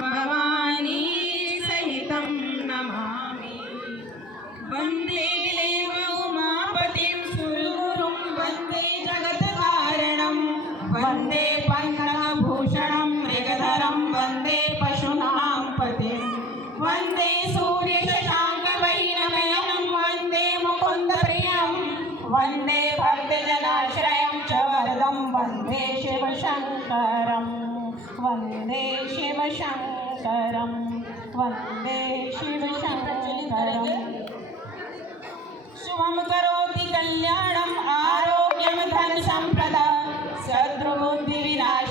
भवानी सहितं नमामि। वन्दे गिलेव उमापतिं सुरगुरुं वन्दे जगत्कारणं वन्दे पन्नगभूषणं मृगधरं वन्दे पशूनां पतिं वन्दे सूर्यशशाङ्कवैरनयनं वन्दे मुकुन्दप्रियं वन्दे भक्तजनाश्रयं च वरदं वन्दे शिवशङ्करं वन्दे शिवशङ्करं वन्दे शिवशङ्करम्। शुभं करोति कल्याणम् आरोग्यं धन सम्पदा शत्रुबुद्धिविनाशः